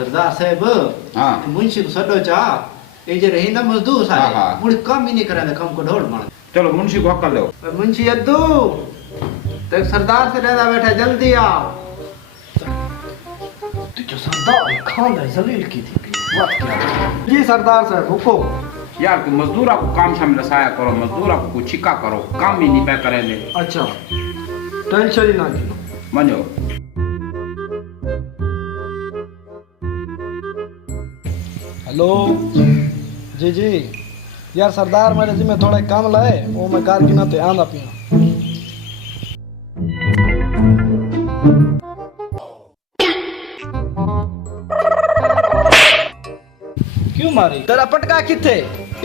सरदार साहब हाँ मुंशी को सडो चा ये जे रहींदा मजदूर सारे हाँ, हाँ। मुड़ी काम ही नहीं करांदा कम को ढोल मार चलो मुंशी को हक लो। मुंशी अद्दू तक सरदार से रहता बैठा जल्दी आओ। तो जो सरदार खानदार जलील की थी बात क्या जी सरदार साहब हुक्म। यार तू मजदूरा को काम शाम रसाया करो, मजदूरा को कुछ छिका करो, काम ही नहीं पे करे ले। अच्छा टेंशन ही ना लो मनो हेलो जी जी यार सरदार मेरे जी में थोड़ा काम लाए वो मैं कार की ना ते आंदा पिया क्यों मारी तेरा पटका किथे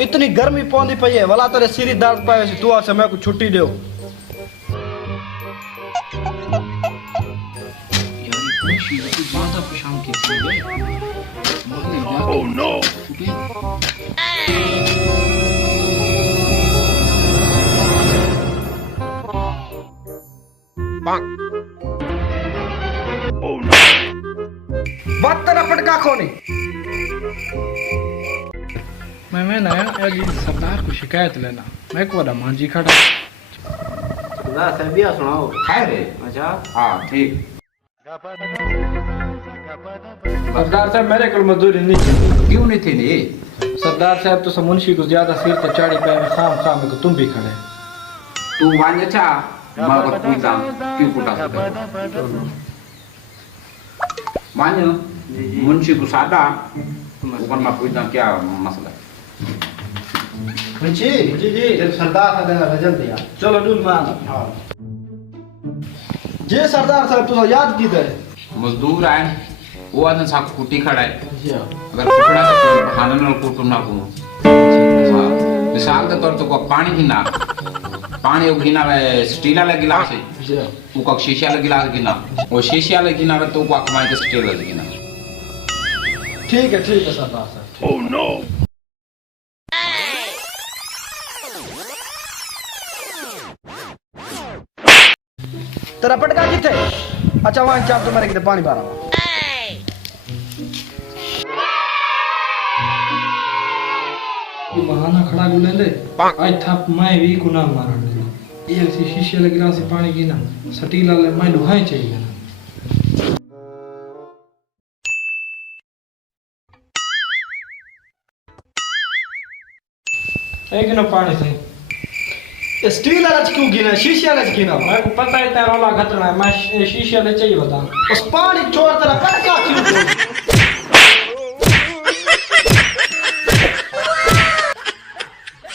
इतनी गर्मी पौंदी पई है वाला तेरे सिर दर्द पाए तू आ समय को छुट्टी दो ओह नो बात तेरा पटका खोनी मैं ना अजी सरदार को शिकायत लेना मैं को मांझी खड़ा सरदार साहब बिया सुनाओ है रे। अच्छा हाँ ठीक। सरदार साहब मेरे को मजदूरी नहीं थी क्यों नहीं थी नी? सरदार साहब तो मुंशी को ज्यादा सिर तो चाड़ी पे में खाम खाम को तुम भी खड़े तू मान जा मगर पूछता क्यों कुटा सकता मान मुंशी को सादा ऊपर में पूछता क्या मसला है। मुंशी जी जी सरदार साहब रहता जल्दी आ चलो डूल मान जी सरदार साहब तो याद की दे मजदूर आए वो आदमी साहब कुटी खड़ा है अगर कुटना तो बहाना ना कुटू ना को मिसाल के तौर तो को पानी गिना पानी वो गिना वे स्टील वाला गिलास है वो को शीशे वाला गिलास गिना वो शीशे वाला गिना वे तो को कमाई के स्टील वाला गिना। ठीक है सरदार साहब ओह नो तेरा पटका किथे अच्छा वहां चाप तो मेरे किते पानी भरा बहाना खड़ा को लेंदे आज था मैं भी को ना मारन दे ये ऐसी शीशे लगे गिलास से पानी की ना सटीला ले मैं लुहाई चाहिए ना एक ना पानी से ये स्टील वाला क्यों गिना शीशे वाला गिना मेरे को पता है तेरा रोला खतरा है मैं शीशे ले चाहिए बता उस पानी छोड़ तेरा पटका क्यों